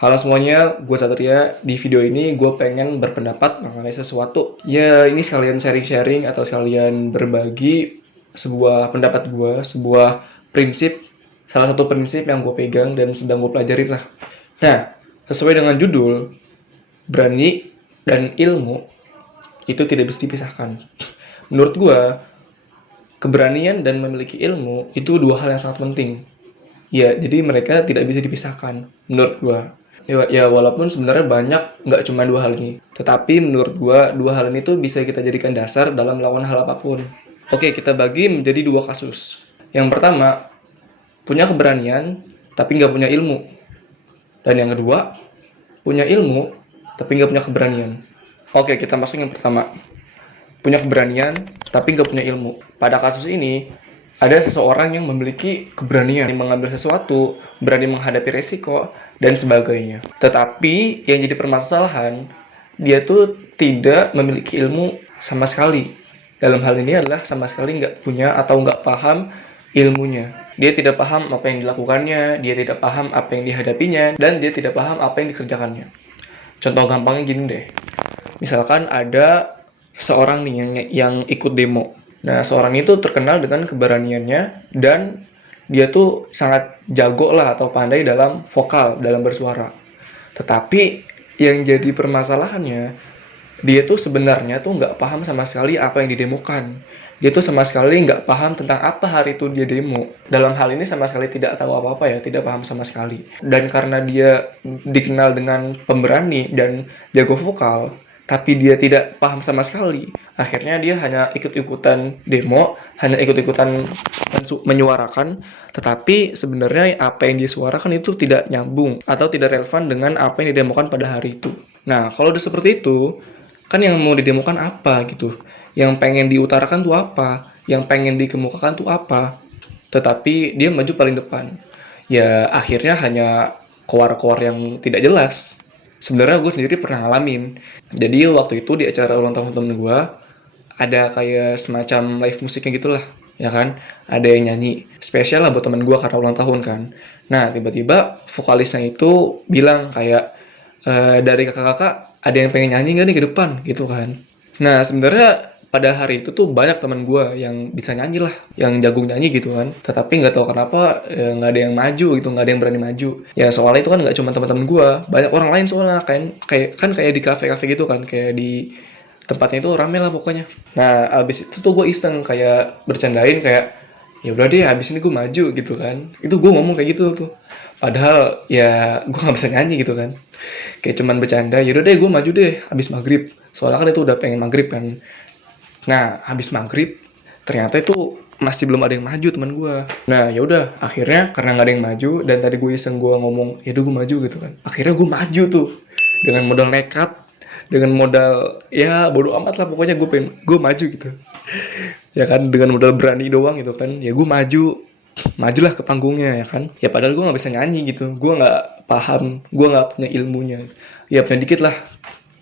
Halo semuanya, gue Satria. Di video ini gue pengen berpendapat mengenai sesuatu. Ya, ini sekalian sharing-sharing atau sekalian berbagi sebuah pendapat gue, sebuah prinsip, salah satu prinsip yang gue pegang dan sedang gue pelajarin lah. Nah, sesuai dengan judul, berani dan ilmu itu tidak bisa dipisahkan. Menurut gue, keberanian dan memiliki ilmu itu dua hal yang sangat penting. Ya, jadi mereka tidak bisa dipisahkan, menurut gue. Ya walaupun sebenarnya banyak, nggak cuma dua hal ini. Tetapi menurut gua dua hal ini tuh bisa kita jadikan dasar dalam melawan hal apapun. Oke, kita bagi menjadi dua kasus. Yang pertama, punya keberanian tapi nggak punya ilmu. Dan yang kedua, punya ilmu tapi nggak punya keberanian. Oke, kita masuk yang pertama. Punya keberanian tapi nggak punya ilmu. Pada kasus ini, ada seseorang yang memiliki keberanian mengambil sesuatu, berani menghadapi resiko, dan sebagainya. Tetapi yang jadi permasalahan, dia tuh tidak memiliki ilmu sama sekali. Dalam hal ini adalah sama sekali nggak punya atau nggak paham ilmunya. Dia tidak paham apa yang dilakukannya, dia tidak paham apa yang dihadapinya, dan dia tidak paham apa yang dikerjakannya. Contoh gampangnya gini deh. Misalkan ada seorang nih yang ikut demo. Nah, seorang itu terkenal dengan keberaniannya dan dia tuh sangat jago lah atau pandai dalam vokal, dalam bersuara. Tetapi yang jadi permasalahannya, dia tuh sebenarnya tuh nggak paham sama sekali apa yang didemokan. Dia tuh sama sekali nggak paham tentang apa hari itu dia demo. Dalam hal ini sama sekali tidak tahu apa-apa ya, tidak paham sama sekali. Dan karena dia dikenal dengan pemberani dan jago vokal, tapi dia tidak paham sama sekali. Akhirnya dia hanya ikut-ikutan demo, hanya ikut-ikutan menyuarakan, tetapi sebenarnya apa yang dia suarakan itu tidak nyambung atau tidak relevan dengan apa yang didemokan pada hari itu. Nah, kalau udah seperti itu, kan yang mau didemokan apa gitu? Yang pengen diutarakan tuh apa? Yang pengen dikemukakan tuh apa? Tetapi dia maju paling depan. Ya, akhirnya hanya koar-koar yang tidak jelas. Sebenarnya gue sendiri pernah ngalamin. Jadi waktu itu di acara ulang tahun temen gue, ada kayak semacam live musiknya gitulah, ya kan? Ada yang nyanyi spesial lah buat temen gue karena ulang tahun kan. Nah, tiba-tiba vokalisnya itu bilang kayak, dari kakak-kakak ada yang pengen nyanyi nggak nih ke depan gitu kan. Nah, sebenarnya pada hari itu tuh banyak teman gue yang bisa nyanyi lah, yang jago nyanyi gitu kan. Tetapi nggak tahu kenapa nggak ada yang maju gitu, nggak ada yang berani maju. Ya soalnya itu kan nggak cuma teman-teman gue, banyak orang lain soalnya kayak di kafe-kafe gitu kan, kayak di tempatnya itu rame lah pokoknya. Nah, abis itu tuh gue iseng kayak bercandain kayak, ya udah deh abis ini gue maju gitu kan. Itu gue ngomong kayak gitu tuh. Padahal ya gue nggak bisa nyanyi gitu kan. Kayak cuman bercanda, ya udah deh gue maju deh abis maghrib. Soalnya kan itu udah pengen maghrib kan. Nah, habis maghrib ternyata itu masih belum ada yang maju teman gue. Nah, ya udah akhirnya karena nggak ada yang maju dan tadi gue iseng gue ngomong, ya udah gue maju gitu kan. Akhirnya gue maju tuh dengan modal nekat, dengan modal ya bodo amat lah pokoknya gue maju gitu. Ya kan dengan modal berani doang gitu kan. Ya gue majulah ke panggungnya ya kan. Ya padahal gue nggak bisa nyanyi gitu. Gue nggak paham, gue nggak punya ilmunya. Ya punya dikit lah,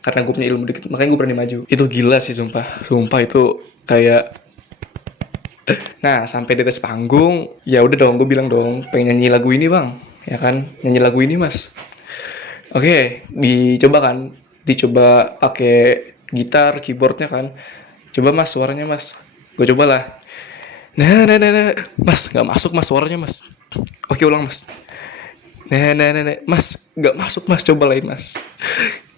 karena gue punya ilmu dikit makanya gue berani maju. Itu gila sih sumpah itu kayak. Nah, sampai di atas panggung ya udah dong, gue bilang dong pengen nyanyi lagu ini bang, ya kan, nyanyi lagu ini mas. Oke, dicoba pakai gitar keyboardnya kan. Coba mas suaranya mas, gue cobalah. Nah, mas nggak masuk mas suaranya mas. Oke ulang mas. Nah, mas nggak masuk mas, coba lain mas.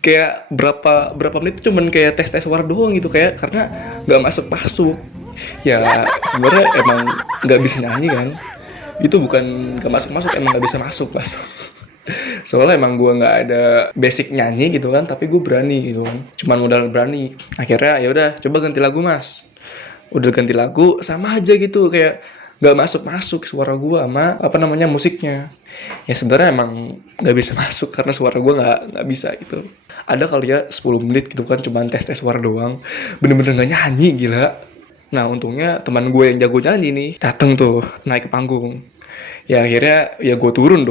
Kayak berapa menit tuh cuman kayak tes suara doang gitu, kayak karena nggak masuk ya. Sebenarnya emang nggak bisa nyanyi kan, itu bukan nggak masuk emang nggak bisa masuk mas. Soalnya emang gue nggak ada basic nyanyi gitu kan, tapi gue berani gitu kan, cuman modal berani. Akhirnya ya udah coba ganti lagu mas. Udah ganti lagu sama aja gitu, kayak nggak masuk suara gue sama musiknya. Ya sebenarnya emang nggak bisa masuk karena suara gue nggak bisa gitu. Ada kali ya 10 menit gitu kan cuman tes suara doang, bener-bener nggak nyanyi, gila. Nah untungnya teman gue yang jago nyanyi nih dateng tuh naik ke panggung. Ya akhirnya ya gue turun,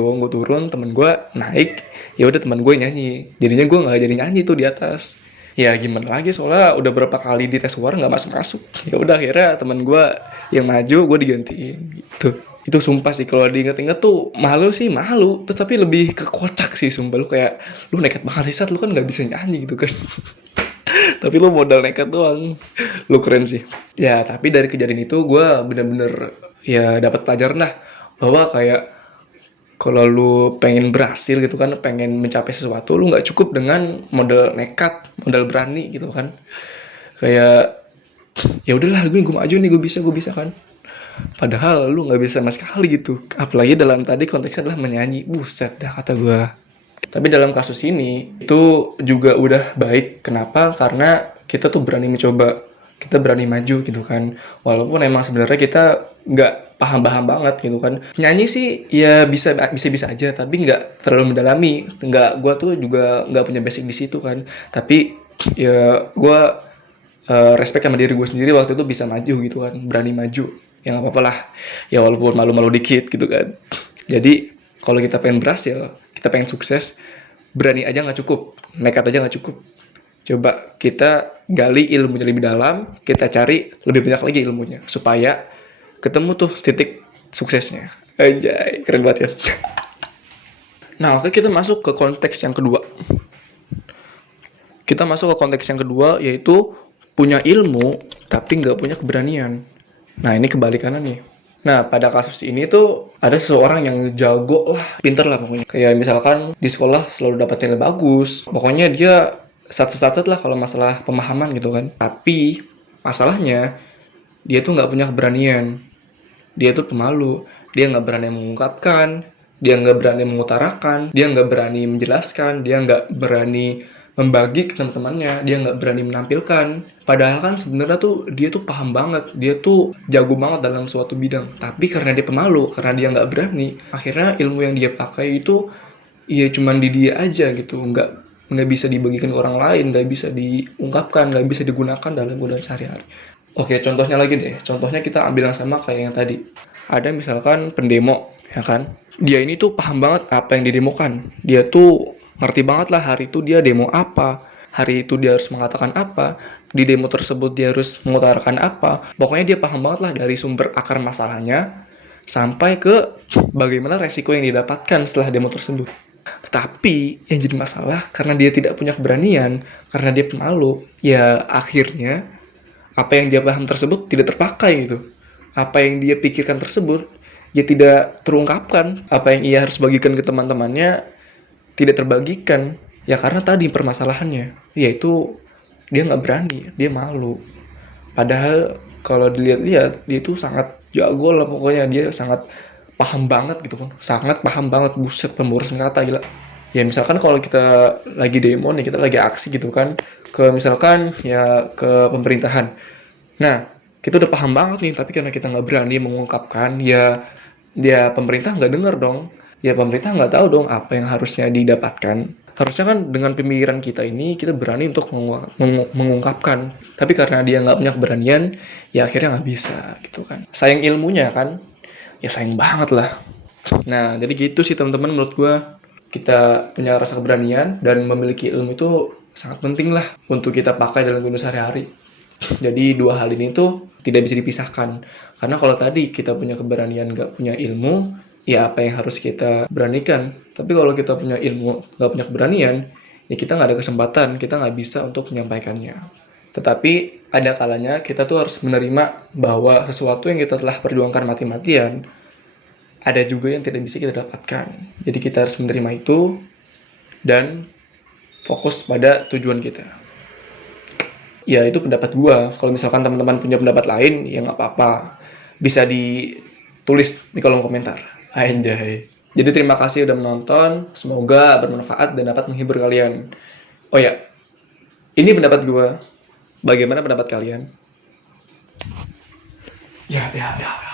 teman gue naik. Ya udah teman gue nyanyi, jadinya gue nggak jadi nyanyi tuh di atas. Ya gimana lagi, soalnya udah berapa kali di tes suara nggak masuk. Ya udah akhirnya teman gue yang maju, gue digantiin gitu. Itu sumpah sih kalau diinget-inget tuh malu sih malu, tetapi lebih ke kocak sih sumpah. Lu kayak lu nekat banget sih Sat, lu kan nggak bisa nyanyi gitu kan. Tapi lu modal nekat doang. Lu keren sih. Ya tapi dari kejadian itu gue bener-bener ya dapat pelajaran lah bahwa kayak kalau lu pengen berhasil gitu kan, pengen mencapai sesuatu, lu nggak cukup dengan modal nekat, modal berani gitu kan. Kayak ya udahlah gue maju nih, gue bisa kan. Padahal lu nggak bisa sama sekali gitu. Apalagi dalam tadi konteksnya adalah menyanyi. Buset dah kata gue. Tapi dalam kasus ini itu juga udah baik. Kenapa? Karena kita tuh berani mencoba, kita berani maju gitu kan. Walaupun emang sebenarnya kita nggak paham-paham banget gitu kan. Nyanyi sih ya bisa aja, tapi nggak terlalu mendalami. Nggak, gue tuh juga nggak punya basic di situ kan. Tapi ya gue respect sama diri gue sendiri waktu itu bisa maju gitu kan, berani maju. Ya nggak apa-apa lah. Ya walaupun malu-malu dikit gitu kan. Jadi kalau kita pengen berhasil, kita pengen sukses, berani aja nggak cukup, nekat aja nggak cukup. Coba kita gali ilmunya lebih dalam, kita cari lebih banyak lagi ilmunya, supaya ketemu tuh titik suksesnya. Anjay, keren banget ya. Nah, oke, kita masuk ke konteks yang kedua. Kita masuk ke konteks yang kedua, yaitu punya ilmu, tapi nggak punya keberanian. Nah, ini kebalikannya nih. Nah, pada kasus ini tuh ada seseorang yang jago lah, pinter lah pokoknya. Kayak misalkan di sekolah selalu dapat nilai bagus. Pokoknya dia sat-sat lah kalau masalah pemahaman gitu kan. Tapi masalahnya dia tuh nggak punya keberanian. Dia tuh pemalu. Dia nggak berani mengungkapkan. Dia nggak berani mengutarakan. Dia nggak berani menjelaskan. Dia nggak berani membagi ke teman-temannya, dia nggak berani menampilkan. Padahal kan sebenarnya tuh dia tuh paham banget, dia tuh jago banget dalam suatu bidang. Tapi karena dia pemalu, karena dia nggak berani, akhirnya ilmu yang dia pakai itu ya cuman di dia aja gitu, nggak bisa dibagikan ke orang lain, nggak bisa diungkapkan, nggak bisa digunakan dalam kehidupan sehari-hari. Oke, contohnya lagi deh. Contohnya kita ambil yang sama kayak yang tadi. Ada misalkan pendemo, ya kan? Dia ini tuh paham banget apa yang didemokan. Dia tuh ngerti banget lah hari itu dia demo apa, hari itu dia harus mengatakan apa, di demo tersebut dia harus mengutarakan apa. Pokoknya dia paham banget lah dari sumber akar masalahnya sampai ke bagaimana resiko yang didapatkan setelah demo tersebut. Tetapi yang jadi masalah karena dia tidak punya keberanian, karena dia pemalu, ya akhirnya apa yang dia paham tersebut tidak terpakai gitu. Apa yang dia pikirkan tersebut ya tidak terungkapkan. Apa yang ia harus bagikan ke teman-temannya tidak terbagikan, ya karena tadi permasalahannya, yaitu dia nggak berani, dia malu. Padahal kalau dilihat-lihat dia itu sangat jago lah pokoknya, dia sangat paham banget gitu kan, sangat paham banget, buset pemborosan kata gila. Ya misalkan kalau kita lagi demo nih, kita lagi aksi gitu kan, ke misalkan ya ke pemerintahan. Nah kita udah paham banget nih, tapi karena kita nggak berani mengungkapkan, ya dia pemerintah nggak denger dong. Ya pemerintah nggak tahu dong apa yang harusnya didapatkan. Harusnya kan dengan pemikiran kita ini kita berani untuk mengungkapkan. Tapi karena dia nggak punya keberanian, ya akhirnya nggak bisa gitu kan. Sayang ilmunya kan, ya sayang banget lah. Nah jadi gitu sih teman-teman, menurut gue kita punya rasa keberanian dan memiliki ilmu itu sangat penting lah untuk kita pakai dalam kehidupan sehari-hari. Jadi dua hal ini tuh tidak bisa dipisahkan. Karena kalau tadi kita punya keberanian nggak punya ilmu, ya apa yang harus kita beranikan. Tapi kalau kita punya ilmu nggak punya keberanian, ya kita nggak ada kesempatan, kita nggak bisa untuk menyampaikannya. Tetapi ada kalanya kita tuh harus menerima bahwa sesuatu yang kita telah perjuangkan mati-matian, ada juga yang tidak bisa kita dapatkan. Jadi kita harus menerima itu dan fokus pada tujuan kita. Ya itu pendapat gua. Kalau misalkan teman-teman punya pendapat lain, ya nggak apa-apa, bisa ditulis di kolom komentar. Anjay. Jadi terima kasih udah menonton, semoga bermanfaat dan dapat menghibur kalian. Oh ya, ini pendapat gua. Bagaimana pendapat kalian? Ya.